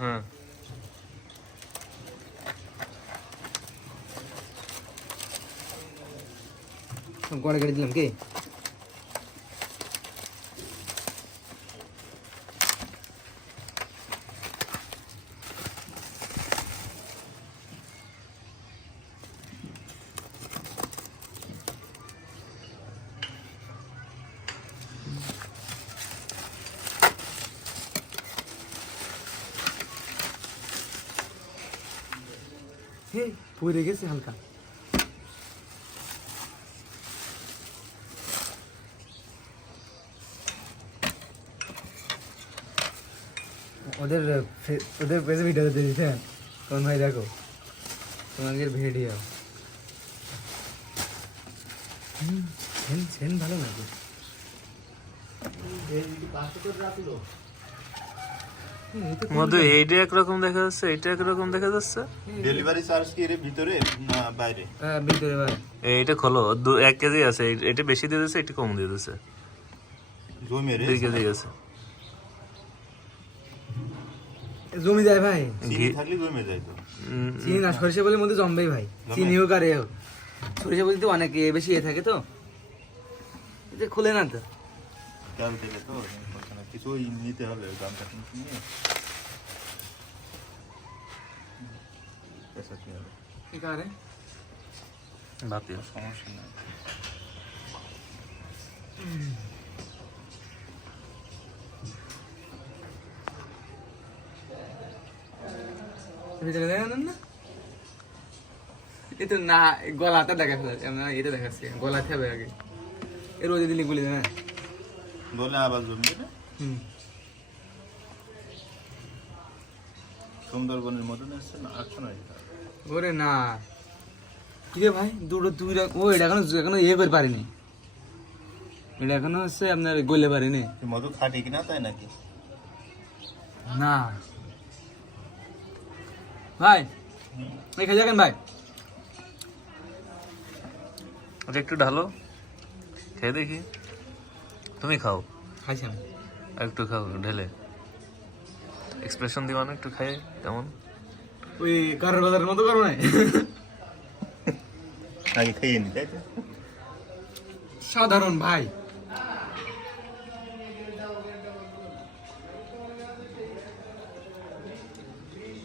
হ্যাঁ গড়ে কেটে দিলাম কি পুড়ে গেছে হালকা ওদের পেজে ভিডিও দিতে দিতেন কোন ভাই দেখো তোমাদের ভিডিও সেন ভালো নাকি মধু এইটা একরকম দেখা যাচ্ছে, এইটা একরকম দেখা যাচ্ছে। ডেলিভারি চার্জ কি এর ভিতরে না বাইরে? ভিতরে ভাই এইটা খোলো 1 কেজি আছে, এটা বেশি দিয়ে দিচ্ছে, এটা কম দিয়ে দিচ্ছে। জমে রে 2 কেজি আছে। জমি যায় ভাই, চিনি থাকলে জমে যায় তো। চিনি না সরিষা বলে মধ্যে জমবেই ভাই, চিনি হোক আর এ হোক। সরিষা বলে তো অনেক বেশি এ থাকে তো এটা খুলে না তো তেল দিলে তো কিছু নিতে হবে দামটা কিন্তু নিয়ে পয়সা কি হবে ঠিক আছে বাতিও সমস্যা নাই। ভিতরে দেন না এই তো না গলাটা দেখাচ্ছে, আমরা এটা দেখাচ্ছি গলা খাবে আগে এর রোদে দিলে গুলি না বলে আবার জমবে না সুন্দরবনের মতন আসছে না 800 নয় ওরে না কি রে ভাই দুই ও এটা এখনো ইয়ে করে পারিনি, এটা এখনো হচ্ছে আপনার গলে পারিনি মধু খাটি কিনা তাই নাকি? না ভাই এই খেয়ে যাবেন ভাই ওটা একটু ঢালো, খেয়ে দেখি। তুমি খাও, খাইছি আমি আর একটু খাও ঢেলে, এক্সপ্রেশন দিবা না একটু খাই কেমন। ওই কারোর বাজারের মতো করো না আগে খেয়ে নি তাই তো সাধারণ ভাই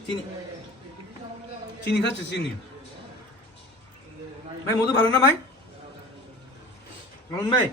চিনি চিনি খাচ্ছি চিনি ভাই মধু ভালো না ভাই ভাই